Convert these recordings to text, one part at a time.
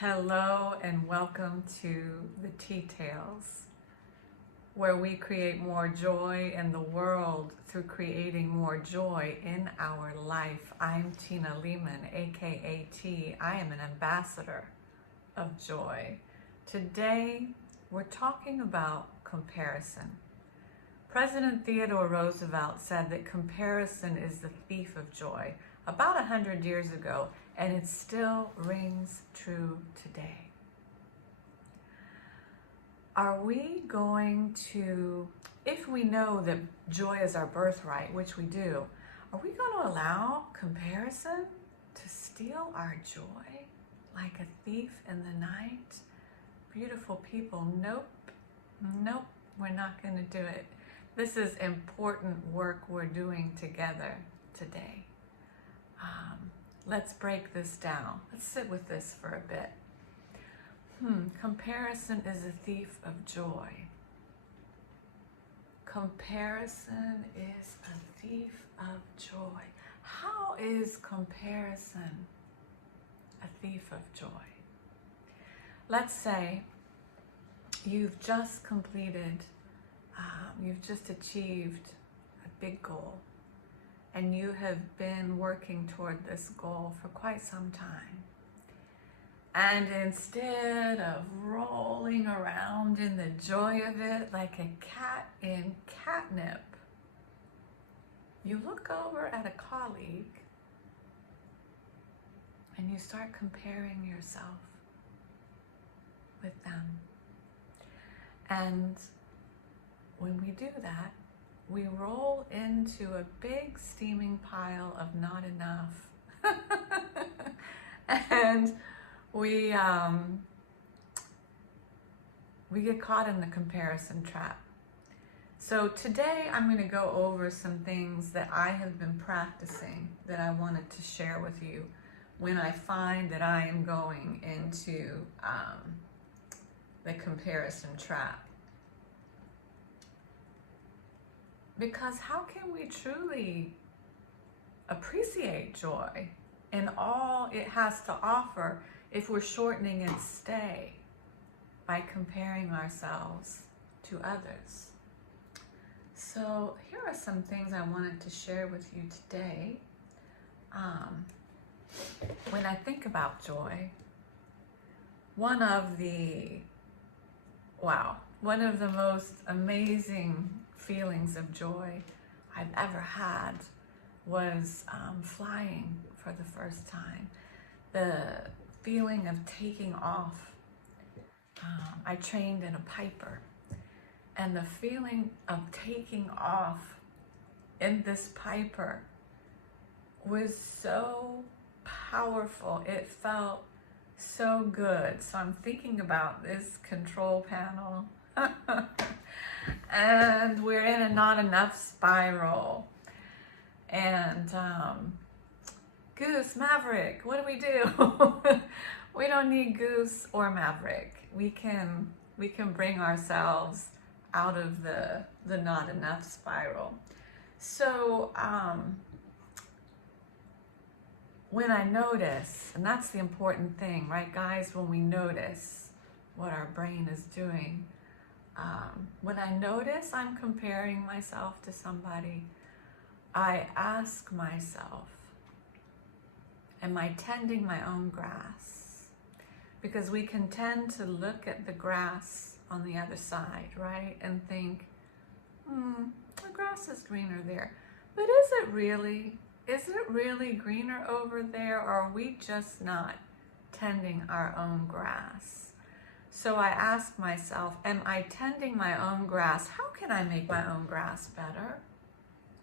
Hello and welcome to the Tea Tales, where we create more joy in the world through creating more joy in our life. I'm Tina Lehman, aka T. I am an ambassador of joy. Today, we're talking about comparison. President Theodore Roosevelt said that comparison is the thief of joy about 100 years ago, and it still rings true today. Are we going to, if we know that joy is our birthright, which we do, are we going to allow comparison to steal our joy like a thief in the night? Beautiful people, nope, we're not going to do it. This is important work we're doing together today. Let's break this down. Let's sit with this for a bit. Comparison is a thief of joy. Comparison is a thief of joy. How is comparison a thief of joy? Let's say you've just completed, you've just achieved a big goal, and you have been working toward this goal for quite some time. And instead of rolling around in the joy of it like a cat in catnip, you look over at a colleague and you start comparing yourself with them. And when we do that, we roll into a big steaming pile of not enough. And we get caught in the comparison trap. So today I'm going to go over some things that I have been practicing that I wanted to share with you when I find that I am going into the comparison trap. Because how can we truly appreciate joy and all it has to offer if we're shortening its stay by comparing ourselves to others? So here are some things I wanted to share with you today. When I think about joy, one of the most amazing feelings of joy I've ever had was flying for the first time. The feeling of taking off. I trained in a Piper, and the feeling of taking off in this Piper was so powerful. It felt so good. So I'm thinking about this control panel. And we're in a not enough spiral. And Goose, Maverick, what do? We don't need Goose or Maverick. We can bring ourselves out of the not enough spiral. So when I notice, and that's the important thing, right, guys? When we notice what our brain is doing, when I notice I'm comparing myself to somebody, I ask myself, am I tending my own grass? Because we can tend to look at the grass on the other side, right? And think, the grass is greener there. But is it really greener over there, or are we just not tending our own grass? So I ask myself, am I tending my own grass? How can I make my own grass better?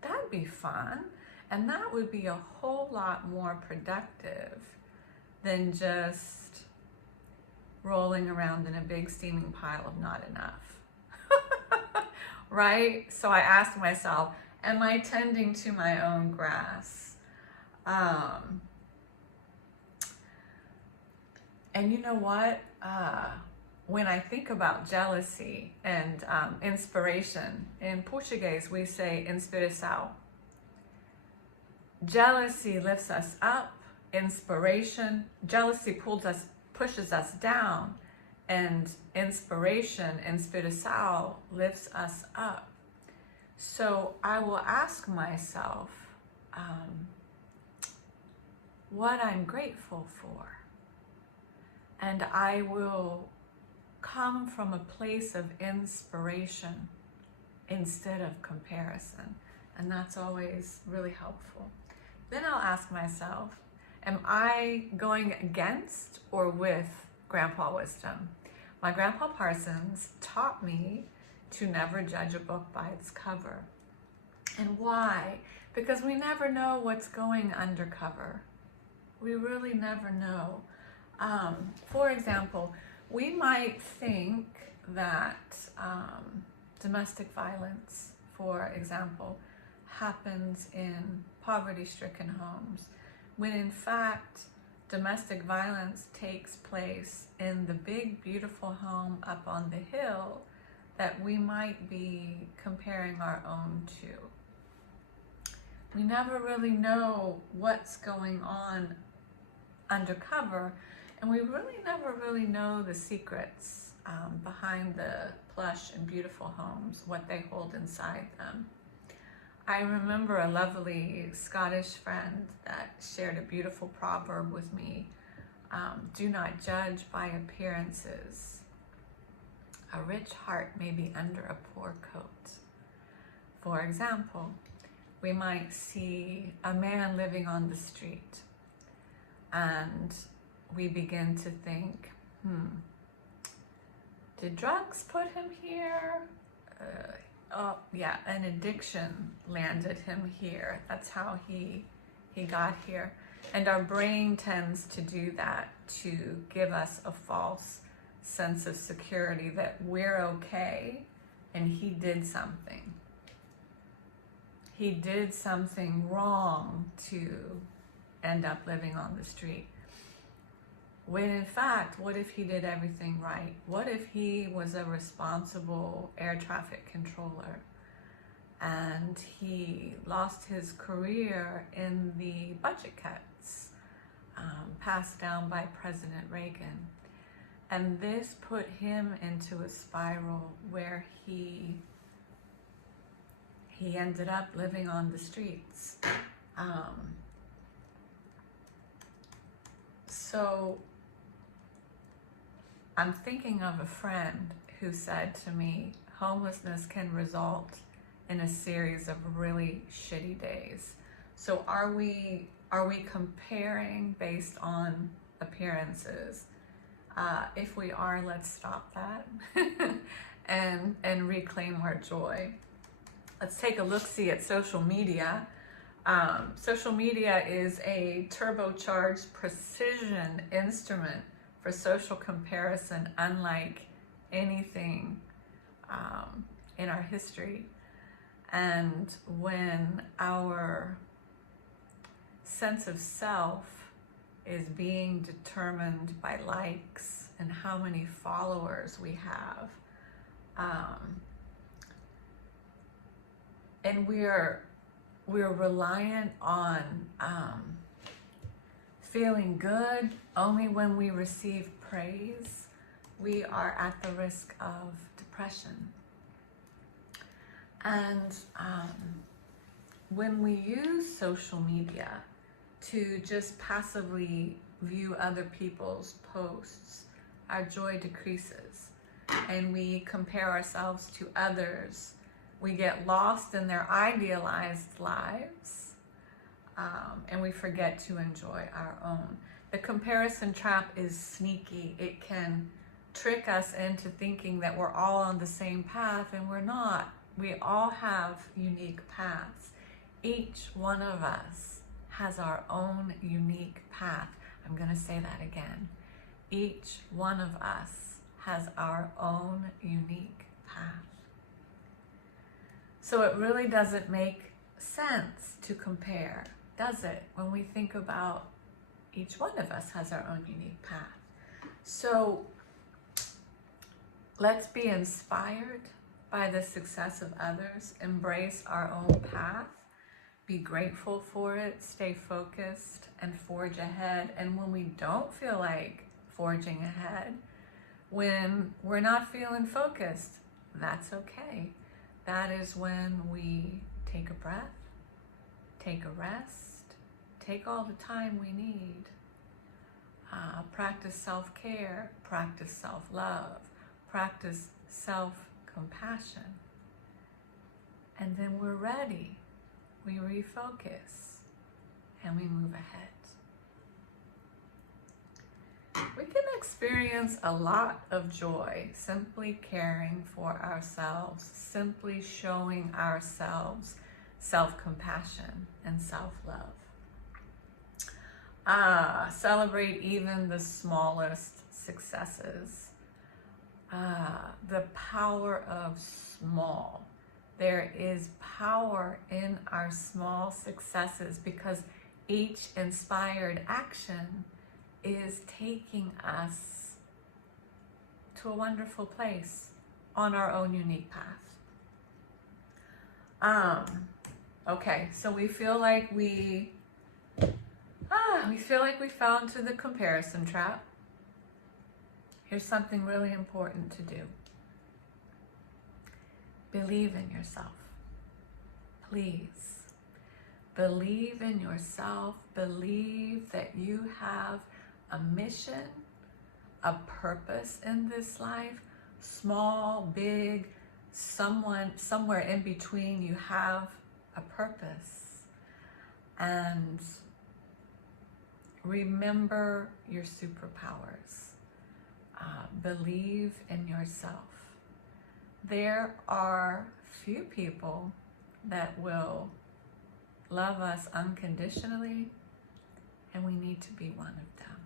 That'd be fun. And that would be a whole lot more productive than just rolling around in a big steaming pile of not enough. Right? So I ask myself, am I tending to my own grass? And you know what? When I think about jealousy and inspiration, in Portuguese we say inspiração. Jealousy lifts us up, jealousy pulls pushes us down, and inspiration, inspiração, lifts us up. So I will ask myself what I'm grateful for. And I will come from a place of inspiration instead of comparison. And that's always really helpful. Then I'll ask myself, am I going against or with Grandpa Wisdom? My Grandpa Parsons taught me to never judge a book by its cover. And why? Because we never know what's going undercover. We really never know. For example, we might think that domestic violence, for example, happens in poverty-stricken homes, when in fact domestic violence takes place in the big, beautiful home up on the hill that we might be comparing our own to. We never really know what's going on undercover, and we really never really know the secrets behind the plush and beautiful homes, what they hold inside them. I remember a lovely Scottish friend that shared a beautiful proverb with me. Do not judge by appearances. A rich heart may be under a poor coat. For example, we might see a man living on the street and we begin to think, did drugs put him here? Oh yeah, an addiction landed him here. That's how he got here. And our brain tends to do that to give us a false sense of security that we're okay and he did something. He did something wrong to end up living on the street. When in fact, what if he did everything right? What if he was a responsible air traffic controller and he lost his career in the budget cuts passed down by President Reagan? And this put him into a spiral where he ended up living on the streets. So I'm thinking of a friend who said to me, homelessness can result in a series of really shitty days. So are we comparing based on appearances? If we are, let's stop that and reclaim our joy. Let's take a look-see at social media. Social media is a turbocharged precision instrument for social comparison, unlike anything in our history. And when our sense of self is being determined by likes and how many followers we have, and we're reliant on feeling good only when we receive praise, we are at the risk of depression. And when we use social media to just passively view other people's posts, our joy decreases and we compare ourselves to others. We get lost in their idealized lives, and we forget to enjoy our own. The comparison trap is sneaky. It can trick us into thinking that we're all on the same path, and we're not. We all have unique paths. Each one of us has our own unique path. I'm going to say that again. Each one of us has our own unique path. So it really doesn't make sense to compare, does it? When we think about each one of us has our own unique path. So let's be inspired by the success of others, embrace our own path, be grateful for it, stay focused, and forge ahead. And when we don't feel like forging ahead. When we're not feeling focused, that's okay. That is when we take a breath, take a rest, take all the time we need. Practice self-care, practice self-love, practice self-compassion. And then we're ready. We refocus and we move ahead. We can experience a lot of joy simply caring for ourselves, simply showing ourselves self-compassion and self-love. Celebrate even the smallest successes. The power of small. There is power in our small successes because each inspired action is taking us to a wonderful place on our own unique path. Okay, so we feel like we fell into the comparison trap. Here's something really important to do. Believe in yourself. Please. Believe in yourself. Believe that you have a mission, a purpose in this life. Small, big, somewhere in between, you have a purpose. And remember your superpowers. Believe in yourself. There are few people that will love us unconditionally, and we need to be one of them.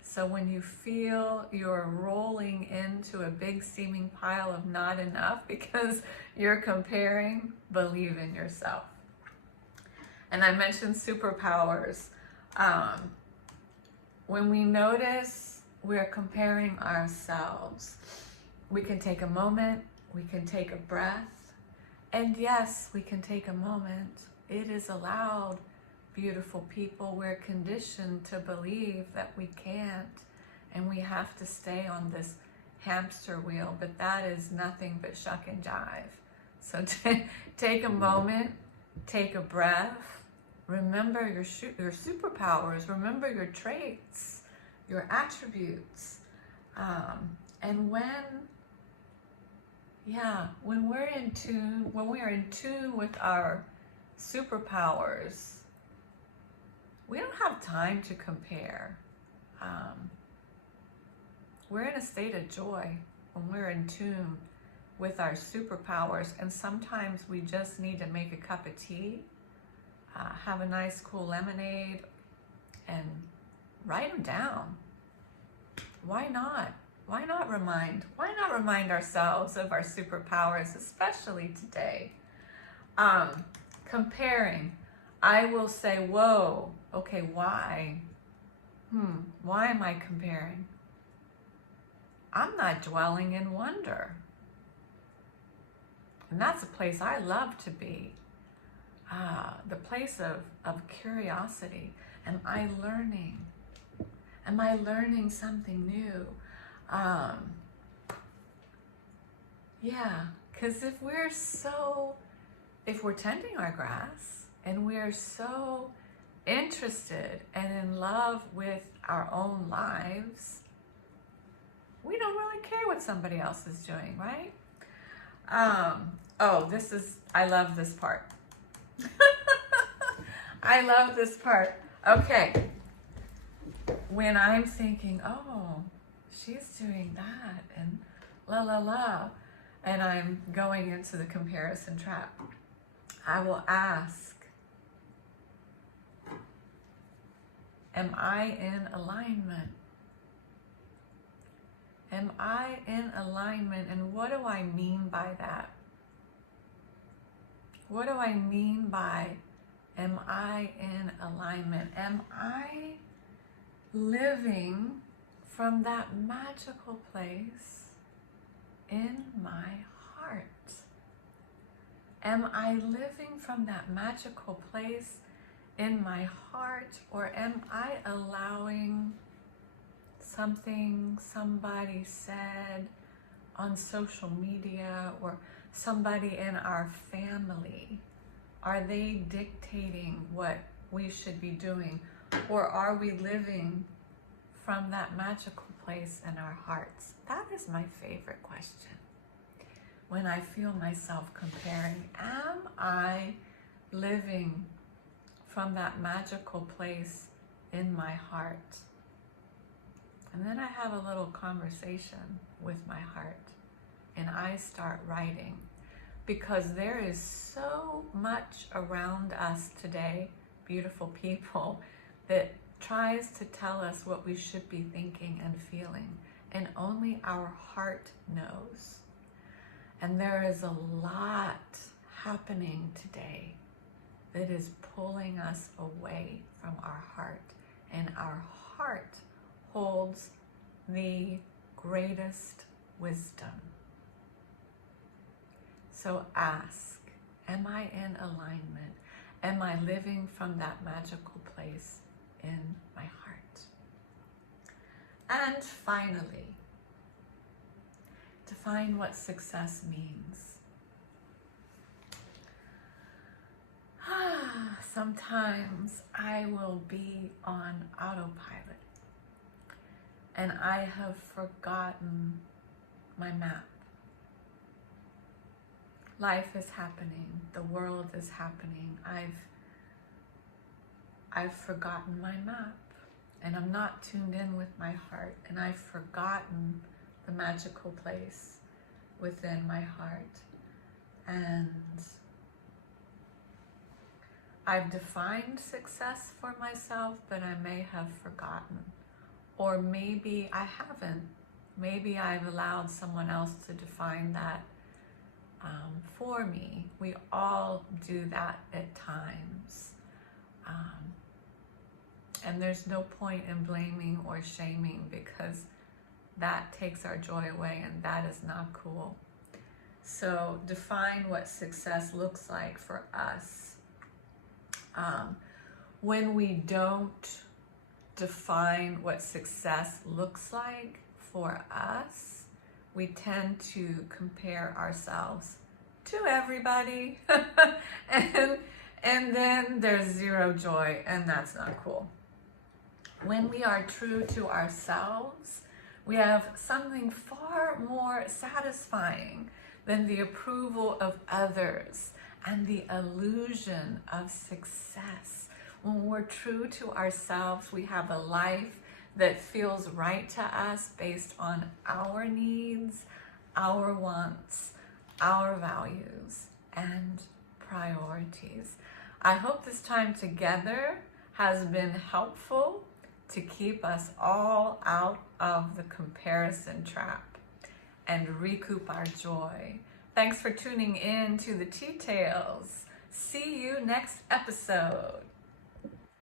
So when you feel you're rolling into a big steaming pile of not enough because you're comparing, believe in yourself. And I mentioned superpowers. When we notice we're comparing ourselves, we can take a moment, we can take a breath, and yes, we can take a moment. It is allowed, beautiful people. We're conditioned to believe that we can't, and we have to stay on this hamster wheel, but that is nothing but shuck and jive. So take a moment, take a breath, remember your superpowers, remember your traits, your attributes, and when we're in tune with our superpowers, we don't have time to compare. We're in a state of joy when we're in tune with our superpowers, and sometimes we just need to make a cup of tea, have a nice cool lemonade, and write them down. Why not? Why not remind ourselves of our superpowers, especially today? Comparing, I will say, whoa, okay, why? Why am I comparing? I'm not dwelling in wonder. And that's a place I love to be. The place of curiosity. Am I learning? Am I learning something new? Because if we're tending our grass and we're so interested and in love with our own lives, we don't really care what somebody else is doing, right? I love this part. I love this part. Okay. When I'm thinking, oh, she's doing that and la la la, and I'm going into the comparison trap, I will ask, am I in alignment? Am I in alignment? And what do I mean by that? What do I mean by, am I in alignment? Am I living from that magical place in my heart? Am I living from that magical place in my heart, or am I allowing something somebody said on social media or somebody in our family? Are they dictating what we should be doing? Or are we living from that magical place in our hearts? That is my favorite question. When I feel myself comparing, am I living from that magical place in my heart? And then I have a little conversation with my heart and I start writing, because there is so much around us today, beautiful people, that tries to tell us what we should be thinking and feeling, and only our heart knows. And there is a lot happening today that is pulling us away from our heart, and our heart holds the greatest wisdom. So ask, am I in alignment? Am I living from that magical place in my heart? And finally, define what success means. Sometimes I will be on autopilot and I have forgotten my map. Life is happening, the world is happening. I've forgotten my map, and I'm not tuned in with my heart, and I've forgotten the magical place within my heart. And I've defined success for myself, but I may have forgotten. Or maybe I haven't. Maybe I've allowed someone else to define that for me. We all do that at times. And there's no point in blaming or shaming, because that takes our joy away, and that is not cool. So define what success looks like for us. When we don't define what success looks like for us, we tend to compare ourselves to everybody and then there's zero joy, and that's not cool. When we are true to ourselves, we have something far more satisfying than the approval of others and the illusion of success. When we're true to ourselves, we have a life that feels right to us based on our needs, our wants, our values, and priorities. I hope this time together has been helpful to keep us all out of the comparison trap and recoup our joy. Thanks for tuning in to the Tea Tales. See you next episode.